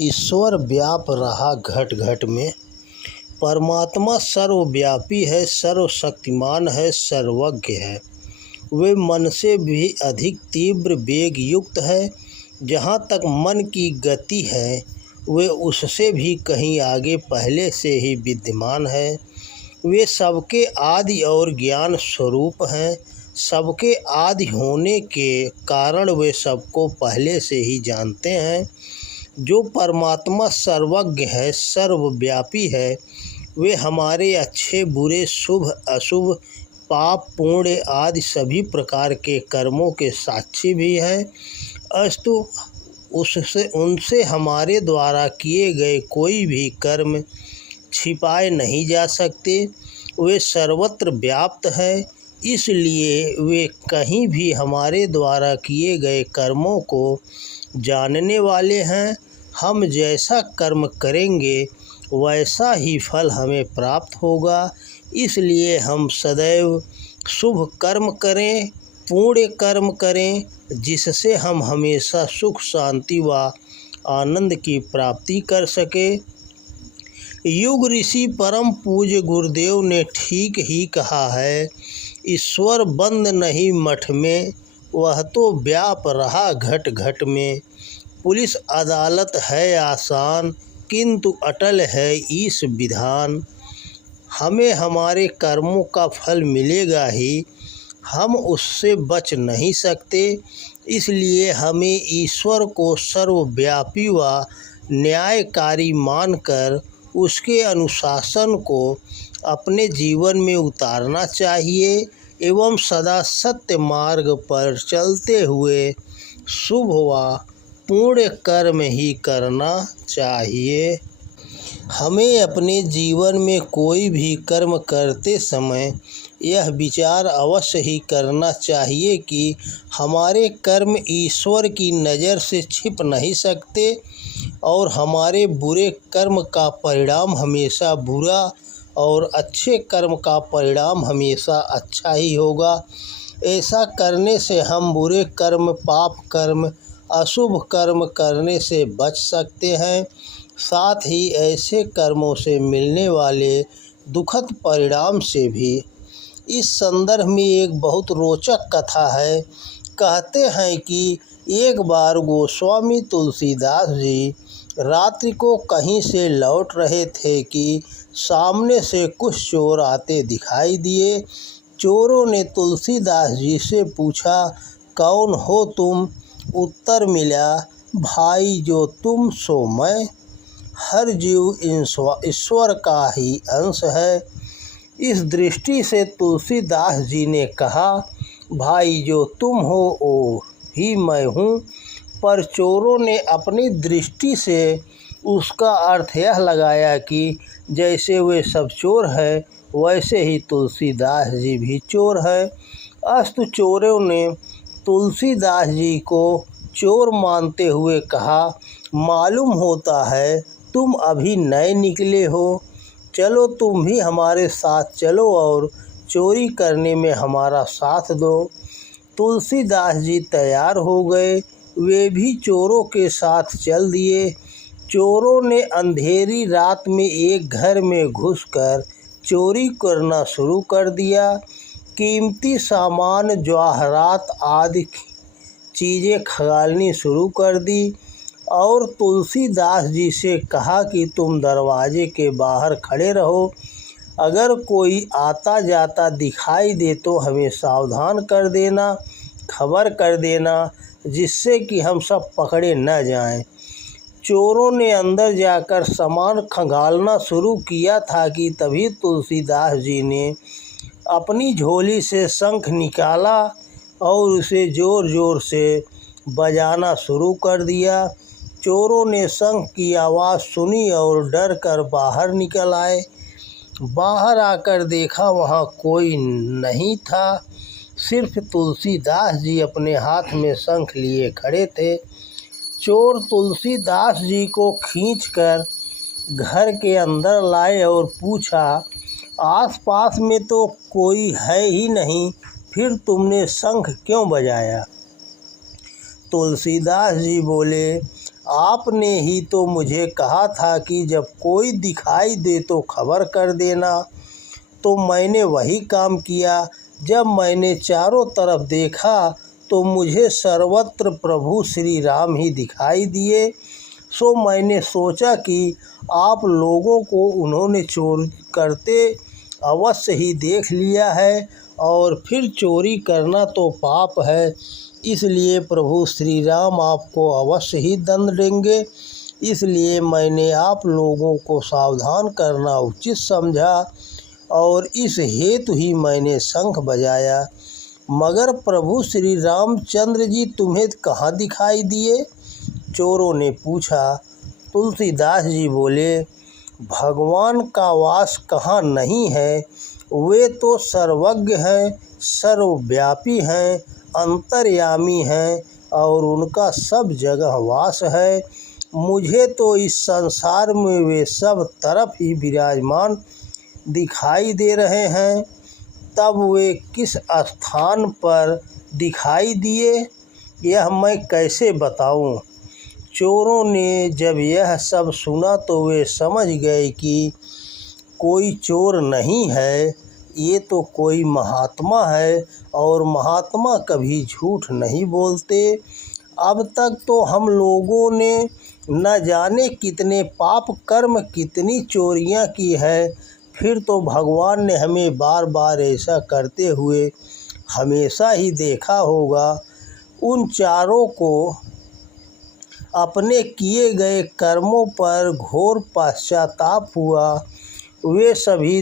ईश्वर व्याप रहा घट घट में। परमात्मा सर्वव्यापी है, सर्वशक्तिमान है, सर्वज्ञ है। वे मन से भी अधिक तीव्र वेग युक्त है। जहाँ तक मन की गति है वे उससे भी कहीं आगे पहले से ही विद्यमान है। वे सबके आदि और ज्ञान स्वरूप हैं। सबके आदि होने के कारण वे सबको पहले से ही जानते हैं। जो परमात्मा सर्वज्ञ है, सर्वव्यापी है, वे हमारे अच्छे बुरे, शुभ अशुभ, पाप पुण्य आदि सभी प्रकार के कर्मों के साक्षी भी हैं। अस्तु उनसे हमारे द्वारा किए गए कोई भी कर्म छिपाए नहीं जा सकते। वे सर्वत्र व्याप्त है, इसलिए वे कहीं भी हमारे द्वारा किए गए कर्मों को जानने वाले हैं। हम जैसा कर्म करेंगे वैसा ही फल हमें प्राप्त होगा। इसलिए हम सदैव शुभ कर्म करें, पुण्य कर्म करें, जिससे हम हमेशा सुख शांति व आनंद की प्राप्ति कर सकें। युग ऋषि परम पूज्य गुरुदेव ने ठीक ही कहा है, ईश्वर बंद नहीं मठ में, वह तो व्याप रहा घट घट में। पुलिस अदालत है आसान, किंतु अटल है ईश विधान। हमें हमारे कर्मों का फल मिलेगा ही, हम उससे बच नहीं सकते। इसलिए हमें ईश्वर को सर्वव्यापी व न्यायकारी मानकर उसके अनुशासन को अपने जीवन में उतारना चाहिए एवं सदा सत्य मार्ग पर चलते हुए शुभ व पुण्य कर्म ही करना चाहिए। हमें अपने जीवन में कोई भी कर्म करते समय यह विचार अवश्य ही करना चाहिए कि हमारे कर्म ईश्वर की नज़र से छिप नहीं सकते और हमारे बुरे कर्म का परिणाम हमेशा बुरा और अच्छे कर्म का परिणाम हमेशा अच्छा ही होगा। ऐसा करने से हम बुरे कर्म, पाप कर्म, अशुभ कर्म करने से बच सकते हैं। साथ ही ऐसे कर्मों से मिलने वाले दुखद परिणाम से भी। इस संदर्भ में एक बहुत रोचक कथा है। कहते हैं कि एक बार गोस्वामी तुलसीदास जी रात्रि को कहीं से लौट रहे थे कि सामने से कुछ चोर आते दिखाई दिए। चोरों ने तुलसीदास जी से पूछा, कौन हो तुम? उत्तर मिला, भाई जो तुम सो मैं। हर जीव ईश्वर का ही अंश है। इस दृष्टि से तुलसीदास जी ने कहा, भाई जो तुम हो वो ही मैं हूँ। पर चोरों ने अपनी दृष्टि से उसका अर्थ यह लगाया कि जैसे वे सब चोर है वैसे ही तुलसीदास जी भी चोर है। अस्तु चोरों ने तुलसीदास जी को चोर मानते हुए कहा, मालूम होता है तुम अभी नए निकले हो, चलो तुम भी हमारे साथ चलो और चोरी करने में हमारा साथ दो। तुलसीदास जी तैयार हो गए, वे भी चोरों के साथ चल दिए। चोरों ने अंधेरी रात में एक घर में घुसकर चोरी करना शुरू कर दिया। कीमती सामान, जवाहरात आदि चीज़ें खंगालनी शुरू कर दी और तुलसीदास जी से कहा कि तुम दरवाजे के बाहर खड़े रहो, अगर कोई आता जाता दिखाई दे तो हमें सावधान कर देना, खबर कर देना, जिससे कि हम सब पकड़े न जाएं। चोरों ने अंदर जाकर सामान खंगालना शुरू किया था कि तभी तुलसीदास जी ने अपनी झोली से शंख निकाला और उसे ज़ोर ज़ोर से बजाना शुरू कर दिया। चोरों ने शंख की आवाज़ सुनी और डर कर बाहर निकल आए। बाहर आकर देखा वहाँ कोई नहीं था, सिर्फ तुलसीदास जी अपने हाथ में शंख लिए खड़े थे। चोर तुलसीदास जी को खींचकर घर के अंदर लाए और पूछा, आसपास में तो कोई है ही नहीं, फिर तुमने शंख क्यों बजाया? तुलसीदास जी बोले, आपने ही तो मुझे कहा था कि जब कोई दिखाई दे तो खबर कर देना, तो मैंने वही काम किया। जब मैंने चारों तरफ देखा तो मुझे सर्वत्र प्रभु श्री राम ही दिखाई दिए। सो मैंने सोचा कि आप लोगों को उन्होंने चोरी करते अवश्य ही देख लिया है और फिर चोरी करना तो पाप है, इसलिए प्रभु श्री राम आपको अवश्य ही दंड देंगे। इसलिए मैंने आप लोगों को सावधान करना उचित समझा और इस हेतु ही मैंने शंख बजाया। मगर प्रभु श्री रामचंद्र जी तुम्हें कहाँ दिखाई दिए? चोरों ने पूछा। तुलसीदास जी बोले, भगवान का वास कहाँ नहीं है, वे तो सर्वज्ञ हैं, सर्वव्यापी हैं, अंतर्यामी हैं और उनका सब जगह वास है। मुझे तो इस संसार में वे सब तरफ ही विराजमान दिखाई दे रहे हैं। तब वे किस स्थान पर दिखाई दिए, यह मैं कैसे बताऊं? चोरों ने जब यह सब सुना तो वे समझ गए कि कोई चोर नहीं है, ये तो कोई महात्मा है और महात्मा कभी झूठ नहीं बोलते। अब तक तो हम लोगों ने न जाने कितने पाप कर्म, कितनी चोरियां की है, फिर तो भगवान ने हमें बार बार ऐसा करते हुए हमेशा ही देखा होगा। उन चारों को अपने किए गए कर्मों पर घोर पश्चाताप हुआ। वे सभी